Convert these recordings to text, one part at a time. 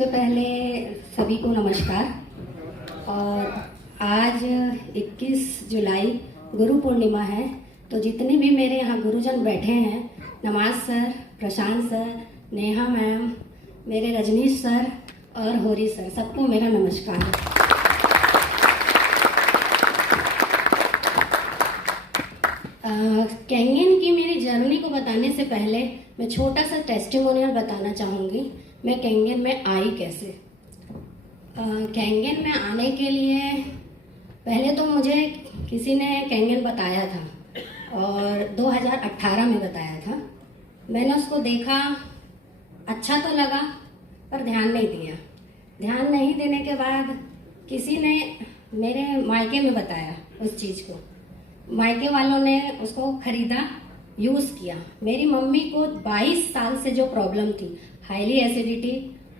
तो पहले सभी को नमस्कार। और आज 21 जुलाई गुरु पूर्णिमा है, तो जितने भी मेरे यहाँ गुरुजन बैठे हैं, नमाज सर, प्रशांत सर, नेहा मैम, मेरे रजनीश सर और होरी सर, सबको मेरा नमस्कार। कैंगन की मेरी जर्नी को बताने से पहले मैं छोटा सा टेस्टिमोनियल बताना चाहूँगी। मैं कैंगन में आई कैसे। कैंगन में आने के लिए पहले तो मुझे किसी ने कैंगन बताया था और 2018 में बताया था। मैंने उसको देखा, अच्छा तो लगा पर ध्यान नहीं दिया। ध्यान नहीं देने के बाद किसी ने मेरे मायके में बताया उस चीज़ को। मायके वालों ने उसको खरीदा, यूज़ किया। मेरी मम्मी को 22 साल से जो प्रॉब्लम थी, हाईली एसिडिटी,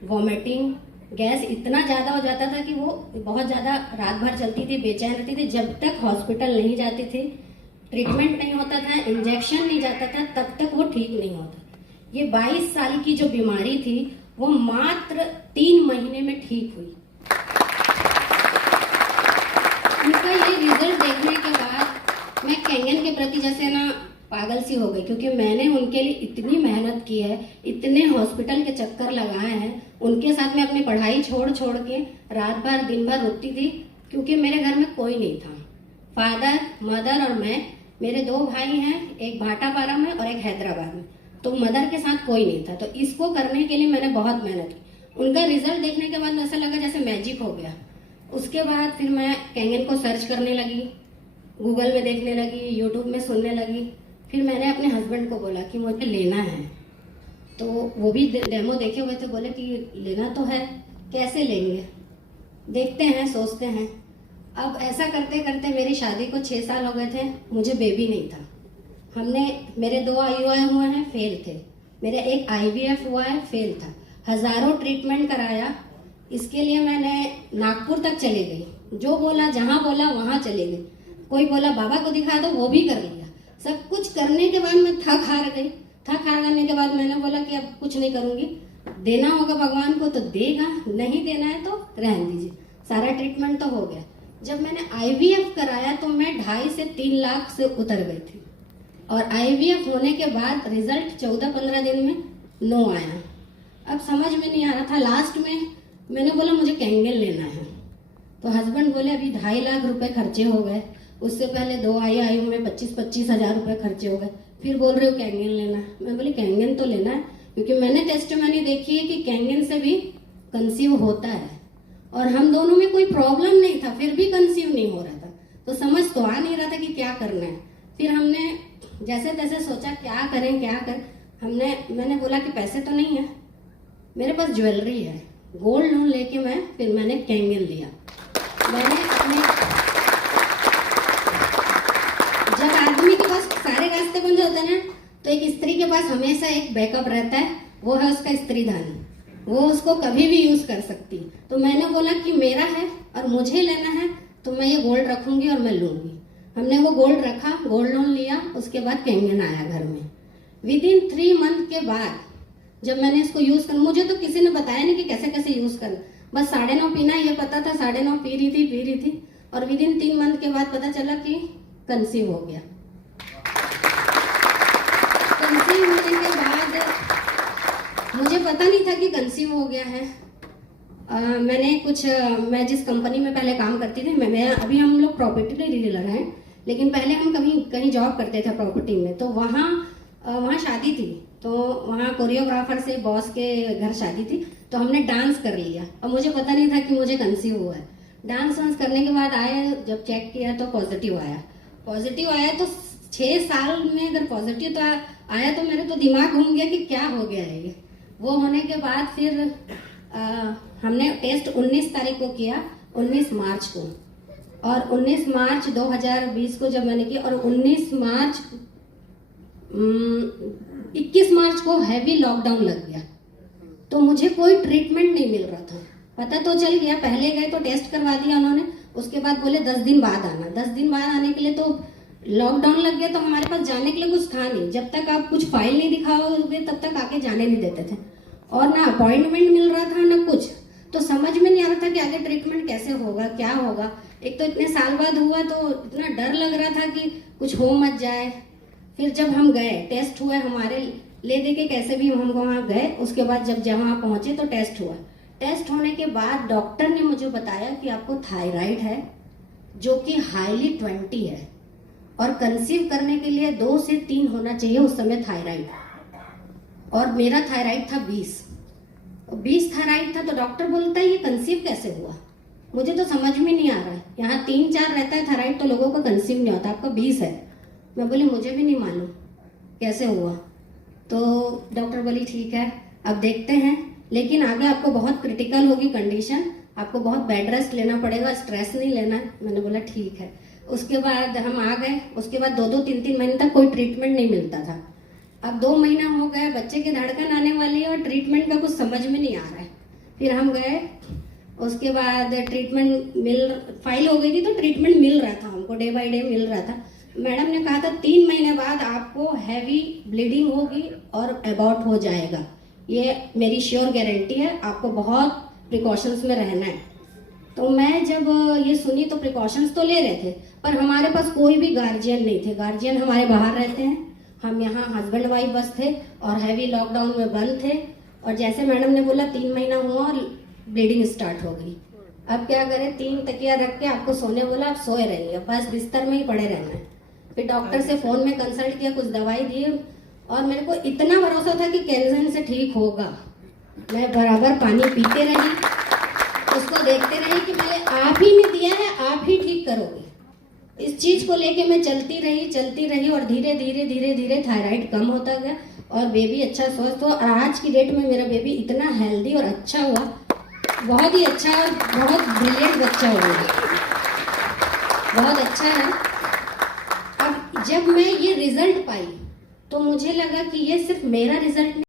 वॉमिटिंग, गैस इतना ज़्यादा हो जाता था कि वो बहुत ज़्यादा रात भर चलती थी, बेचैन रहती थी। जब तक हॉस्पिटल नहीं जाती थी, ट्रीटमेंट नहीं होता था, इंजेक्शन नहीं जाता था, तब तक वो ठीक नहीं होता। ये 22 साल की जो बीमारी थी वो मात्र 3 महीने में ठीक हुई। उनका ये रिजल्ट देखने के बाद मैं कैंगन के प्रति जैसे ना पागल सी हो गई, क्योंकि मैंने उनके लिए इतनी मेहनत की है, इतने हॉस्पिटल के चक्कर लगाए हैं। उनके साथ मैं अपनी पढ़ाई छोड़ छोड़ के रात भर दिन भर रुकती थी, क्योंकि मेरे घर में कोई नहीं था। फादर, मदर और मैं, मेरे 2 भाई हैं, एक भाटापारा में और एक हैदराबाद में, तो मदर के साथ कोई नहीं था। तो इसको करने के लिए मैंने बहुत मेहनत की। उनका रिजल्ट देखने के बाद ऐसा लगा जैसे मैजिक हो गया। उसके बाद फिर मैं कैंगन को सर्च करने लगी, गूगल में देखने लगी, यूट्यूब में सुनने लगी। फिर मैंने अपने हस्बैंड को बोला कि मुझे लेना है, तो वो भी डेमो देखे हुए थे। बोले कि लेना तो है, कैसे लेंगे, देखते हैं, सोचते हैं। अब ऐसा करते करते मेरी शादी को 6 साल हो गए थे, मुझे बेबी नहीं था। मेरे 2 IUI हुए हैं, फेल थे। मेरा एक IVF हुआ है, फेल था। हजारों ट्रीटमेंट कराया। इसके लिए मैंने नागपुर तक चली गई, जो बोला, जहाँ बोला वहाँ चली गई। कोई बोला बाबा को दिखा दो, वो भी कर लिया। सब कुछ करने के बाद मैं थक हार गई। थक हार जाने के बाद मैंने बोला कि अब कुछ नहीं करूँगी, देना होगा भगवान को तो देगा, नहीं देना है तो रहने दीजिए। सारा ट्रीटमेंट तो हो गया। जब मैंने IVF कराया तो मैं 2.5 से 3 लाख से उतर गई थी। और IVF होने के बाद रिजल्ट 14-15 दिन में नो आया। अब समझ में नहीं आ रहा था। लास्ट में मैंने बोला मुझे कैंगन लेना है, तो हस्बैंड बोले अभी 2.5 लाख रुपए खर्चे हो गए, उससे पहले 2 IUI में 25-25 हज़ार रुपए खर्चे हो गए, फिर बोल रहे हो कैंगन लेना है। मैं बोली कैंगन तो लेना है, क्योंकि मैंने टेस्टिमनी देखी है कि कैंगन से भी कंसीव होता है। और हम दोनों में कोई प्रॉब्लम नहीं था, फिर भी कंसीव नहीं हो रहा था। तो समझ तो आ नहीं रहा था कि क्या करना है। फिर हमने जैसे तैसे सोचा क्या करें। मैंने बोला कि पैसे तो नहीं है, मेरे पास ज्वेलरी है, गोल्ड लोन लेके मैंने कैंगन लिया। मैंने अपने, जब आदमी के पास सारे रास्ते बंद होते हैं ना, तो एक स्त्री के पास हमेशा एक बैकअप रहता है, वो है उसका स्त्री धन। वो उसको कभी भी यूज कर सकती। तो मैंने बोला कि मेरा है और मुझे लेना है, तो मैं ये गोल्ड रखूंगी और मैं लूंगी। हमने वो गोल्ड रखा, गोल्ड लोन लिया। उसके बाद कैंगन आया घर में। विदिन 3 मंथ के बाद जब मैंने इसको यूज कर, मुझे तो किसी ने बताया नहीं कि कैसे कैसे यूज करना, बस 9.5 पीना ये पता था। 9.5 पी रही थी और विदिन 3 मंथ के बाद पता चला कि कंसीव हो गया। कंसीव होने के बाद मुझे पता नहीं था कि कंसीव हो गया है। मैं जिस कंपनी में पहले काम करती थी, अभी हम लोग प्रॉपर्टी डीलर हैं, लेकिन पहले हम कहीं जॉब करते थे प्रॉपर्टी में। तो वहाँ शादी थी, तो वहाँ कोरियोग्राफर से बॉस के घर शादी थी, तो हमने डांस कर लिया। और मुझे पता नहीं था कि मुझे कंसीव हुआ है। डांस वांस करने के बाद जब चेक किया तो पॉजिटिव आया। तो 6 साल में अगर पॉजिटिव तो आया तो मेरे तो दिमाग घूम गया कि क्या हो गया है ये। वो होने के बाद फिर हमने टेस्ट 19 तारीख को किया, 19 मार्च को। और 19 मार्च 2020 को जब मैंने किया, और 21 मार्च को हैवी लॉकडाउन लग गया। तो मुझे कोई ट्रीटमेंट नहीं मिल रहा था। पता तो चल गया, पहले गए तो टेस्ट करवा दिया उन्होंने, उसके बाद बोले 10 दिन बाद आना। 10 दिन बाद आने के लिए तो लॉकडाउन लग गया, तो हमारे पास जाने के लिए कुछ था नहीं। जब तक आप कुछ फाइल नहीं दिखाओगे तब तक आके जाने नहीं देते थे, और ना अपॉइंटमेंट मिल रहा था ना कुछ। आगे ट्रीटमेंट कैसे होगा, क्या होगा। एक तो इतने साल बाद हुआ तो इतना डर लग रहा था कि कुछ हो मत जाए। फिर जब हम गए, टेस्ट हुए हमारे, ले दे के कैसे भी हम वहाँ गए। उसके बाद जब वहाँ पहुँचे तो टेस्ट हुआ। टेस्ट होने के बाद डॉक्टर ने मुझे बताया कि आपको थायराइड है, जो कि हाईली 20 है, और कंसीव करने के लिए 2 से 3 होना चाहिए उस समय थायराइड। और मेरा थायराइड था 20 थायराइड था। तो डॉक्टर बोलता है ये कंसीव कैसे हुआ। मुझे तो समझ में नहीं आ रहा है, यहाँ 3-4 रहता है थायराइड तो लोगों का कंसीव नहीं होता, आपका 20 है। मैं बोली मुझे भी नहीं मालूम कैसे हुआ। तो डॉक्टर बोली ठीक है अब देखते हैं, लेकिन आगे आपको बहुत क्रिटिकल होगी कंडीशन, आपको बहुत बेड रेस्ट लेना पड़ेगा, स्ट्रेस नहीं लेना है। मैंने बोला ठीक है। उसके बाद हम आ गए। उसके बाद 2-2, 3-3 महीने तक कोई ट्रीटमेंट नहीं मिलता था। अब 2 महीना हो गए, बच्चे की धड़कन आने वाली है और ट्रीटमेंट का कुछ समझ में नहीं आ रहा है। फिर हम गए, उसके बाद ट्रीटमेंट फाइल हो गई थी तो ट्रीटमेंट मिल रहा था हमको, डे बाय डे मिल रहा था। मैडम ने कहा था 3 महीने बाद आपको हैवी ब्लीडिंग होगी और अबॉर्ट हो जाएगा, ये मेरी श्योर गारंटी है, आपको बहुत प्रिकॉशंस में रहना है। तो मैं जब ये सुनी तो प्रिकॉशंस तो ले रहे थे, पर हमारे पास कोई भी गार्जियन नहीं थे। गार्जियन हमारे बाहर रहते हैं, हम यहाँ हस्बैंड वाइफ बस थे और हैवी लॉकडाउन में बंद थे। और जैसे मैडम ने बोला 3 महीना हुआ और ब्लीडिंग स्टार्ट हो गई। अब क्या करें, 3 तकिया रख के आपको सोने बोला, आप सोए रहिए, बस बिस्तर में ही पड़े रहना है। फिर डॉक्टर से फोन में कंसल्ट किया, कुछ दवाई दी और मेरे को इतना भरोसा था कि कैंसर से ठीक होगा। मैं बराबर पानी पीते रही, उसको देखते रही कि मैंने आप ही ने दिया है, आप ही ठीक करोगे। इस चीज को लेके मैं चलती रही और धीरे धीरे थायराइड कम होता गया और बेबी अच्छा स्वस्थ हुआ। और आज की डेट में मेरा बेबी इतना हेल्दी और अच्छा हुआ, बहुत ही अच्छा और बहुत ब्रिलियंट बच्चा हुआ, बहुत अच्छा है। अब जब मैं ये रिजल्ट पाई तो मुझे लगा कि ये सिर्फ मेरा रिजल्ट